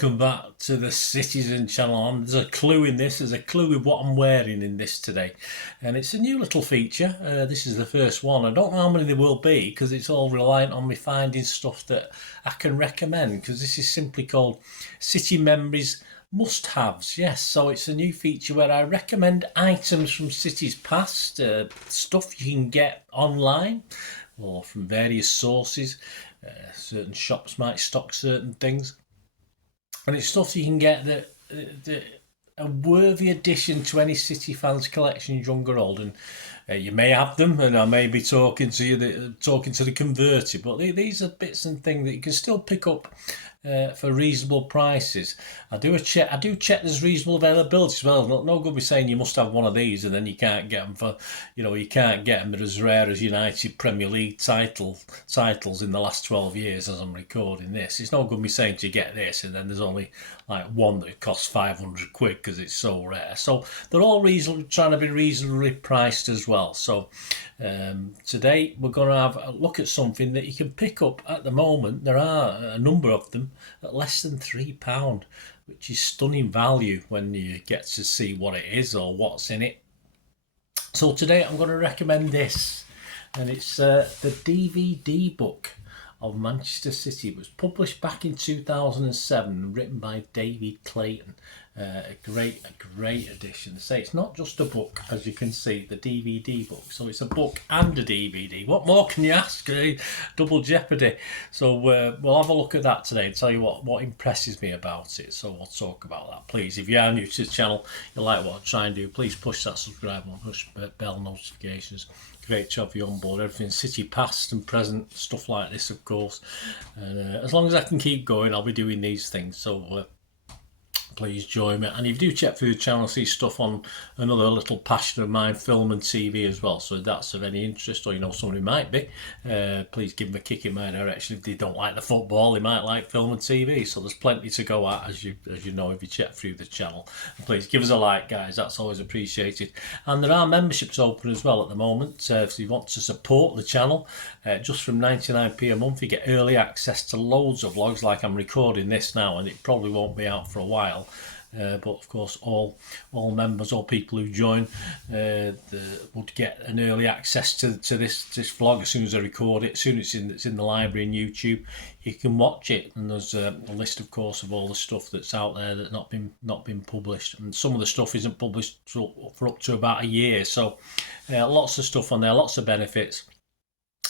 welcome back to the Citizen channel. There's a clue in this, there's a clue with what I'm wearing in this today. And it's a new little feature. This is the first one. I don't know how many there will be because it's all reliant on me finding stuff that I can recommend, because this is simply called City Memories Must-Haves. Yes, so it's a new feature where I recommend items from cities past, stuff you can get online or from various sources. Certain shops might stock certain things, and it's stuff you can get that a worthy addition to any City fans collection, young or old. And you may have them, and I may be talking to you, talking to the converted, but these are bits and things that you can still pick up for reasonable prices. I do check there's reasonable availability as well. No good be saying you must have one of these and then you can't get them for, you can't get them. They're as rare as United Premier League titles in the last 12 years as I'm recording this. It's no good me saying to you get this and then there's only like one that costs 500 quid because it's so rare. So they're all trying to be reasonably priced as well. So today we're going to have a look at something that you can pick up at the moment. There are a number of them at less than £3, which is stunning value when you get to see what it is or what's in it. So today I'm going to recommend this, and it's the DVD book of Manchester City. It was published back in 2007, written by David Creighton. A great edition. Say it's not just a book, as you can see, the DVD book. So it's a book and a DVD. What more can you ask? Double jeopardy. So we'll have a look at that today and tell you what impresses me about it. So we'll talk about that. Please, if you are new to the channel, you like what I try and do, please push that subscribe button, push bell notifications. Great to have you on board. Everything City past and present, stuff like this, of course. And as long as I can keep going, I'll be doing these things. So please join me. And if you do check through the channel, see stuff on another little passion of mine, film and TV as well. So if that's of any interest, or you know somebody might be, please give them a kick in my direction. If they don't like the football, they might like film and TV. So there's plenty to go at, as you know, if you check through the channel. And please give us a like, guys. That's always appreciated. And there are memberships open as well at the moment. So if you want to support the channel, just from 99p a month, you get early access to loads of vlogs like I'm recording this now, and it probably won't be out for a while. But of course, all members, all people who join, would get an early access to this vlog as soon as I record it. As soon as it's in the library and YouTube, you can watch it. And there's a list, of course, of all the stuff that's out there that's not been published. And some of the stuff isn't published for up to about a year. So lots of stuff on there, lots of benefits.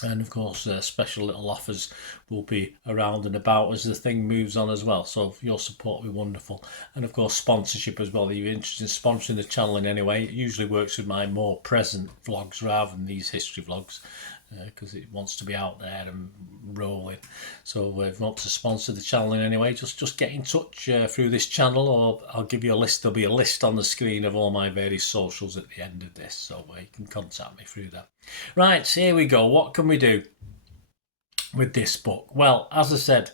And of course, special little offers will be around and about as the thing moves on as well. So your support will be wonderful. And of course, sponsorship as well. If you're interested in sponsoring the channel in any way, it usually works with my more present vlogs rather than these history vlogs, because it wants to be out there and rolling. So if you want to sponsor the channel in any way, just get in touch through this channel, or I'll give you a list. There'll be a list on the screen of all my various socials at the end of this, so you can contact me through that. Right, here we go. What can we do with this book? Well, as I said,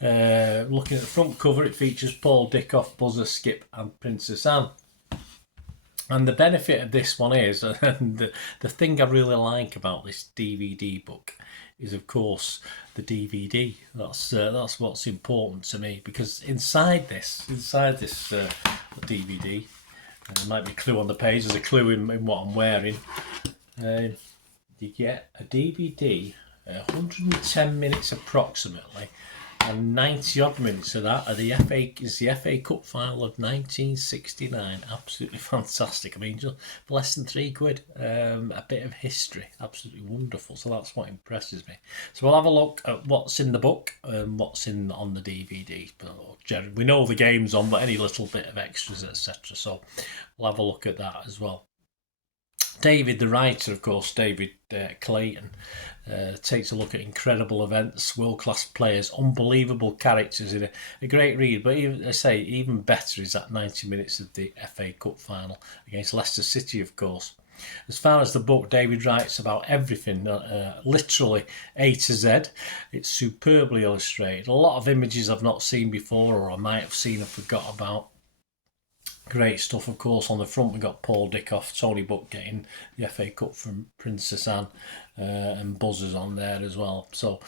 looking at the front cover, it features Paul Dickoff, Buzzer, Skip and Princess Anne. And the benefit of this one is, and the thing I really like about this DVD book is, of course, the DVD. That's what's important to me, because inside this DVD, there might be a clue on the page. There's a clue in what I'm wearing. You get a DVD, 110 minutes approximately, and 90 odd minutes of that are the FA Cup final of 1969. Absolutely fantastic. I mean, just for less than £3, a bit of history. Absolutely wonderful. So that's what impresses me. So we'll have a look at what's in the book and what's on the DVD. We know the game's on, but any little bit of extras, etc. So we'll have a look at that as well. David, the writer, of course, David Creighton, takes a look at incredible events, world-class players, unbelievable characters in a great read. But even better is that 90 minutes of the FA Cup final against Leicester City, of course. As far as the book, David writes about everything, literally A to Z. It's superbly illustrated. A lot of images I've not seen before, or I might have seen and forgot about. Great stuff, of course. On the front, we've got Paul Dickoff, Tony Buck getting the FA Cup from Princess Anne, and Buzzers on there as well. So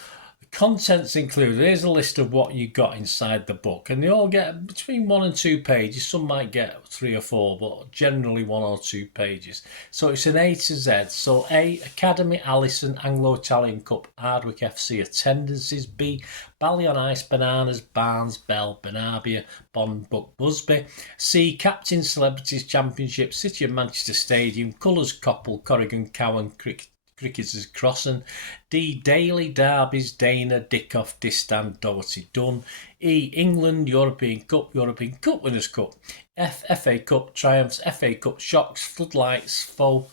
Contents included. Here's a list of what you got inside the book, and they all get between 1 and 2 pages. Some might get 3 or 4, but generally 1 or 2 pages. So it's an A to Z. So A, Academy Allison Anglo-Italian Cup Hardwick FC attendances. B, Bally on Ice Bananas Barnes Bell Benarbia Bond Buck Busby. C, Captain Celebrities Championship City of Manchester Stadium Colours Coppell Corrigan Cowan Cricketers Crossing. D, Daily Derbies Dana Dickoff Distan Doherty Dunn. E, England European Cup Winners' Cup. F, FA Cup Triumphs FA Cup Shocks Floodlights Foe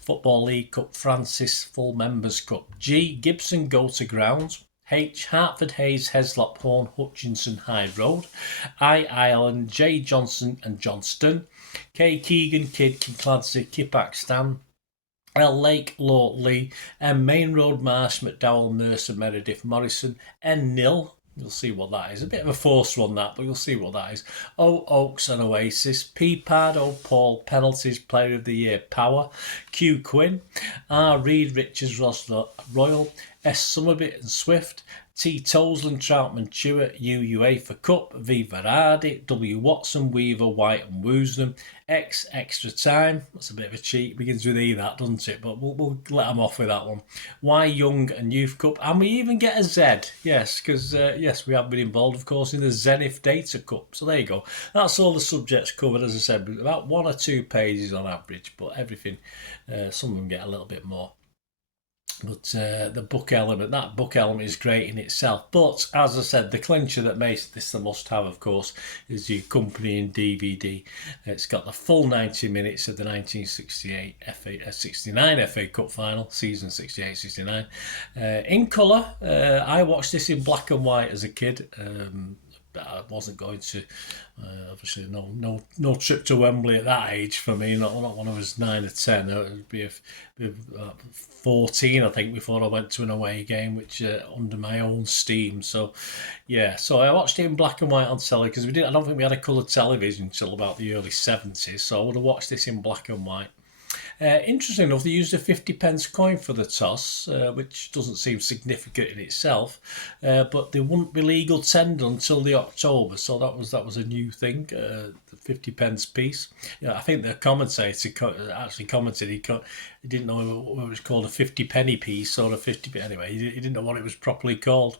Football League Cup Francis Full Members Cup. G, Gibson Go to Grounds. H, Hartford Hayes Heslop Horn Hutchinson High Road. I, Ireland J, Johnson and Johnston. K, Keegan Kidd Kinclancy Kippax Stan. L, Lake Law Lee. M, Main Road Marsh McDowell Mercer Meredith Morrison. N, Nil. You'll see what that is. A bit of a forced one, that, but you'll see what that is. O, Oaks and Oasis. P, Pardo Paul Penalties Player of the Year Power. Q, Quinn. R, Reed Richards Royal. S, Summerbit and Swift. T, Toseland Troutman Chewett U, UEFA Cup. V, Varadi. W, Watson Weaver White and Woosnam. X, Extra Time. That's a bit of a cheat. Begins with E, that, doesn't it? But we'll let them off with that one. Y, Young and Youth Cup. And we even get a Z. Yes, because, yes, we have been involved, of course, in the Zenith Data Cup. So there you go. That's all the subjects covered, as I said, about 1 or 2 pages on average. But everything, some of them get a little bit more. But the book element, that book element is great in itself. But as I said, the clincher that makes this the must-have, of course, is the accompanying DVD. It's got the full 90 minutes of the 1968 FA Cup final, season 68-69. In colour, I watched this in black and white as a kid. I wasn't going to, obviously, no trip to Wembley at that age for me. Not when I was 9 or 10. It would be 14, I think, before I went to an away game, which under my own steam. So, yeah. So I watched it in black and white on telly because I don't think we had a colour television until about the early 70s. So I would have watched this in black and white. Interesting enough, they used a 50p coin for the toss, which doesn't seem significant in itself, but they wouldn't be legal tender until the October, so that was a new thing, the 50p piece. Yeah, I think the commentator actually commented he didn't know what it was called, a 50p piece or a 50p. Anyway, he didn't know what it was properly called.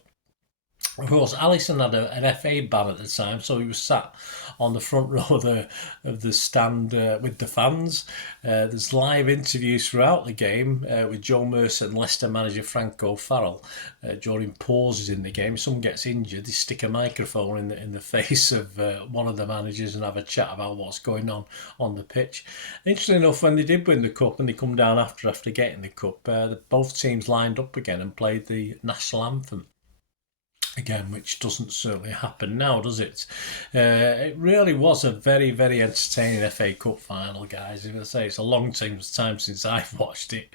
Of course, Allison had an FA ban at the time, so he was sat on the front row of the stand with the fans. There's live interviews throughout the game with Joe Mercer and Leicester manager Frank O'Farrell during pauses in the game. If someone gets injured, they stick a microphone in the face of one of the managers and have a chat about what's going on the pitch. Interesting enough, when they did win the cup and they come down after getting the cup, both teams lined up again and played the national anthem again, which doesn't certainly happen now, does it? It really was a very, very entertaining FA Cup final, guys. As I say, it's a long time since I've watched it.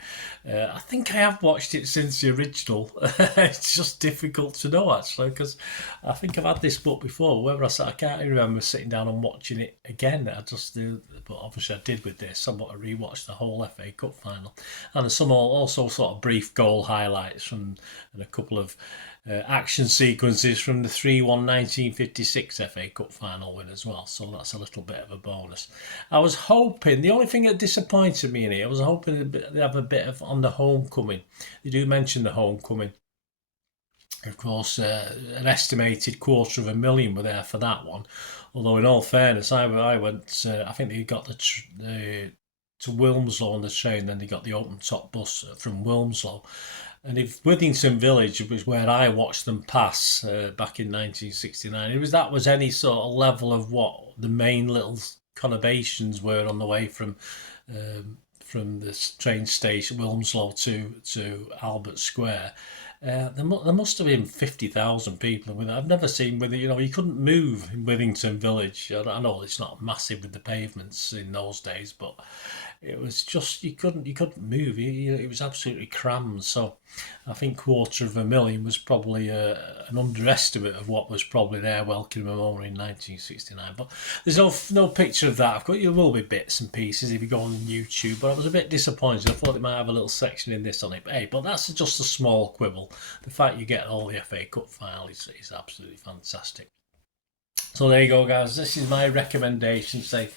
I think I have watched it since the original. It's just difficult to know, actually, because I think I've had this book before. Whether I can't even remember sitting down and watching it again. But obviously I did with this. I want to rewatch the whole FA Cup final, and there's some also sort of brief goal highlights and a couple of action sequences from the 3-1 1956 FA Cup final win as well, so that's a little bit of a bonus. I was hoping, the only thing that disappointed me in it, I was hoping they'd have a bit of on the homecoming. They do mention the homecoming. Of course, an estimated 250,000 were there for that one, although in all fairness, I went, I think they got to Wilmslow on the train, then they got the open top bus from Wilmslow. And if Withington Village was where I watched them pass back in 1969, that was any sort of level of what the main little conurbations were on the way from the train station Wilmslow to Albert Square. There must have been 50,000 people. I've never seen you couldn't move in Withington Village. I know it's not massive with the pavements in those days, but it was just you couldn't move. It was absolutely crammed. So I think 250,000 was probably an underestimate of what was probably there welcoming them over in 1969. But there's no picture of that. Of course, there will be bits and pieces if you go on YouTube. But I was a bit disappointed. I thought it might have a little section in this on it. But hey, but that's just a small quibble. level. The fact you get all the FA Cup final is absolutely fantastic. So there you go, guys. This is my recommendation. Say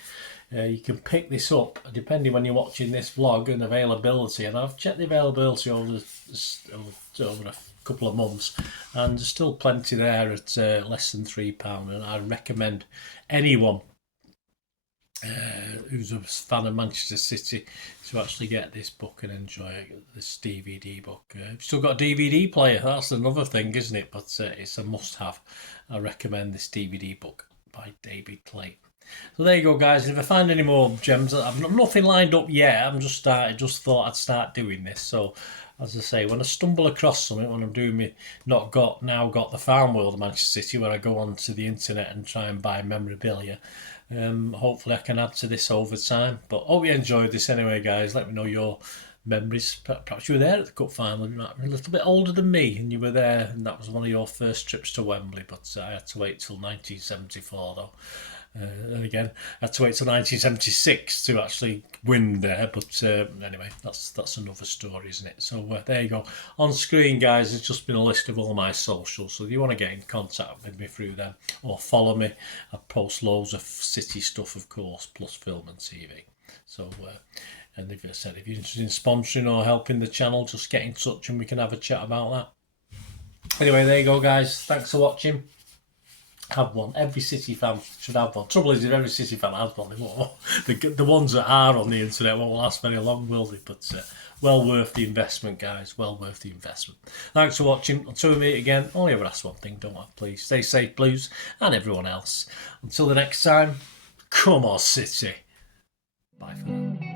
you can pick this up depending when you're watching this vlog and availability. And I've checked the availability over a couple of months, and there's still plenty there at less than £3. And I recommend anyone who's a fan of Manchester City to actually get this book and enjoy this DVD book. You've still got a DVD player, that's another thing, isn't it? But it's a must-have. I recommend this DVD book by David Clayton. So there you go, guys. If I find any more gems, I've nothing lined up yet. I'm just thought I'd start doing this. So as I say, when I stumble across something, when I'm doing me now got the Farm World of Manchester City, where I go onto the internet and try and buy memorabilia, hopefully I can add to this over time. But hope you enjoyed this anyway, guys. Let me know your memories. Perhaps you were there at the cup final. You might be a little bit older than me, and you were there, and that was one of your first trips to Wembley. But I had to wait till 1974, though. And again, I had to wait till 1976 to actually win there. But anyway, that's another story, isn't it? So there you go. On screen, guys, it's just been a list of all my socials. So if you want to get in contact with me through them or follow me, I post loads of City stuff, of course, plus film and TV. So and if you're interested in sponsoring or helping the channel, just get in touch and we can have a chat about that. Anyway, there you go, guys. Thanks for watching. Have one. Every City fan should have one. Trouble is, if every City fan has one, the ones that are on the internet won't last very long, will they? But well worth the investment, guys. Well worth the investment. Thanks for watching. Until we meet again, only ever ask one thing, don't I? Please stay safe, Blues, and everyone else. Until the next time, come on, City. Bye for now.